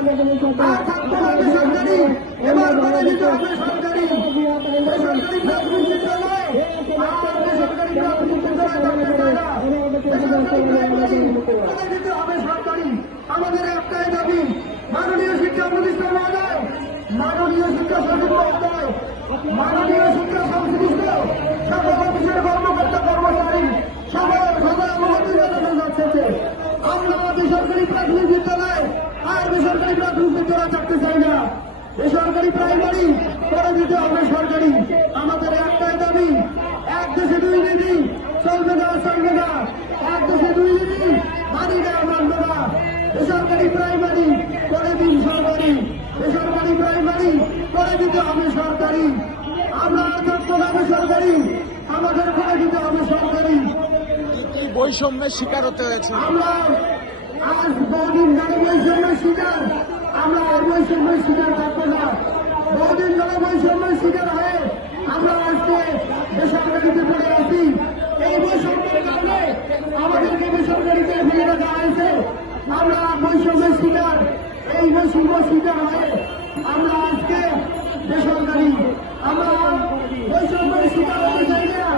আর থাকবে না বেসরকারি, এবার করে দিতে হবে সরকারি। বেসরকারি প্রাথমিক বিদ্যালয় আর বেসরকারি প্রাথমিক বিদ্যালয় থাকতে চায় না। বেসরকারি প্রাইমারি করে দিতে হবে সরকারি। আমাদের একটাই দাবি, মাননীয় শিক্ষা প্রতিষ্ঠান মহোদয়, মাননীয় শিক্ষা সচিব মহোদয়, মাননীয় শিক্ষা সংশ্লিষ্ট সকল অফিসের কর্মকর্তা কর্মচারী সকল সদয় অনুমতি জানানো যাচ্ছে যে আমরা বেসরকারি প্রাথমিক বিদ্যালয় আর বেসরকারি প্রাথমিক বিদ্যালয় থাকতে চাই না। বেসরকারি প্রাইমারি করে দিতে হবে সরকারি। আমাদের একটাই দাবি, এক দেশে দুই নীতি চলবে না, চলবে না। এক দেশে দুই নীতি মানি না, মানবে না। বেসরকারি প্রাইমারি করে দিন সরকারি, বেসরকারি প্রাইমারি করে দিতে হবে সরকারি। আমরা আর থাকবো না বেসরকারি, আমাদের করে দিতে হবে সরকারি। বৈষম্যের শিকার হতে হয়েছে। আমরা আজ বহুদিন ধরে বৈষম্যের শিকার, আমরা আর বৈষম্যের শিকার থাকবো না। বহুদিন ধরে বৈষম্যের শিকার হয়ে আমরা আজকে বেসরকারিতে পড়ে আছি। এই বৈষম্যের কারণে আমাদেরকে বেসরকারিতে ফিরে রাখা হয়েছে। আমরা বৈষম্যের শিকার, এই বৈষম্যের শিকার হয়ে আমরা আজকে বেসরকারি। আমরা বৈষম্যের শিকার হতে চাই না।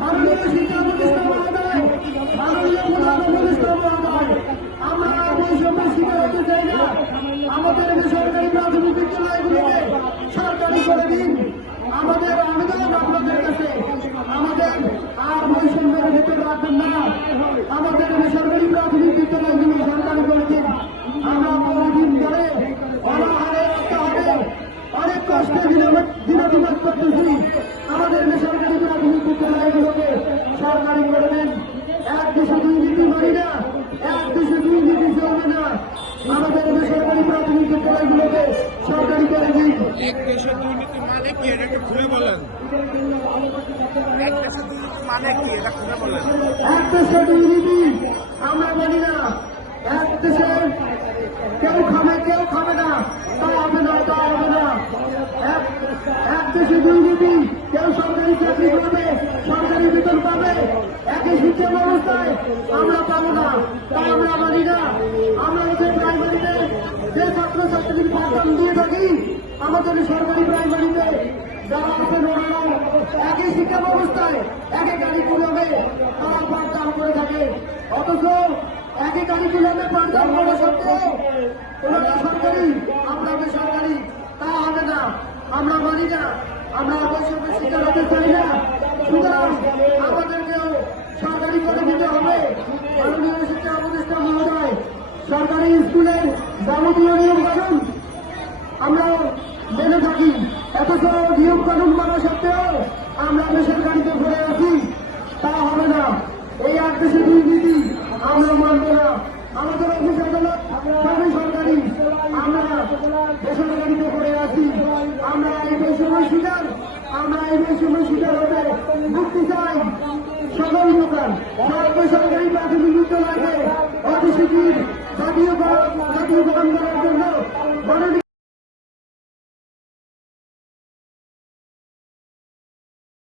মাননীয় শিক্ষা প্রতিষ্ঠান মহোদয়, মাননীয় প্রধান উপদেষ্টা মহোদয়, আমরা বৈষম্যের শিকার হতে চাই না। আমাদের বেসরকারি প্রাথমিক বিদ্যালয়গুলোকে সরকারি করে দিন। আমাদের আবেদন আপনাদের কাছে, আমাদের আর বৈষম্যের ভেতরে রাখবেন না। আমাদের বেসরকারি প্রাথমিক বিদ্যালয়গুলো সরকারি করে দিন। আমরা বহুদিন ধরে অনাহারে অনেক কষ্টে দিনবিনোদ করতেছি। আমাদের বেসরকারি প্রাথমিক বিদ্যালয়গুলোকে সরকারি করে দেন। এক দেশে দুই নীতি মানি না, এক দেশে দুই নীতি চলবে না। আমাদের বেসরকারি প্রাথমিক বিদ্যালয়গুলোকে সরকারি করে দিন। এক দেশে দুর্নীতি মানে কি, এটা একটু খুলে বলেন। এক দেশে দুর্নীতি মানে কি, এটা খুলে বলেন। এক দেশে দুই নীতি আমরা মানি না। এক দেশে কেউ খাবে না, তা হবে না, তা হবে না। এক দেশে দুই নীতি, কেউ সরকারি চাকরি করবে, সরকারি বেতন পাবে, একই শিক্ষা ব্যবস্থায় আমরা পাবো না, তা আমরা মানি না। আমরা যে প্রাইমারিতে যে ছাত্রছাত্রীর পাঠদান দিয়ে থাকি, আমাদের সরকারি প্রাইমারিতে যারা আছেন ওনারাও একই শিক্ষা ব্যবস্থায় একই কারিকুলামে তারা পাঠদান করে থাকে। অথচ একই কারিকুলামে পাঠদান করা সত্ত্বেও ওনারা সরকারি, আমরা বেসরকারি, তা হবে না, আমরা মানি না। আমরা বৈষম্যের শিকার হতে চাই না। সুতরাং আমাদেরকেও সরকারি করে দিতে হবে। মাননীয় শিক্ষা উপদেষ্টা মহোদয়, সরকারি স্কুলের যাবতীয় নিয়ম কানুন আমরা মেনে থাকি, অথচ নিয়ম কানুন মানা সত্ত্বেও আমরা বেসরকারিতে ঘুরে আছি, তা হবে না। এই এক দেশে দুই নীতি আমরা মানব না। আমাদের অফিস আদালত সবই সরকারি, আমরা বেসরকারিতে ঘুরে আছি। আমরা এই বৈষম্যের শিকার, আমরা এই বৈষম্যের শিকার হতে মুক্তি চাই। সকল দোকান সব বেসরকারি প্রাথমিক বিদ্যালয়কে অতি শিগগির জাতীয়করণ করার জন্য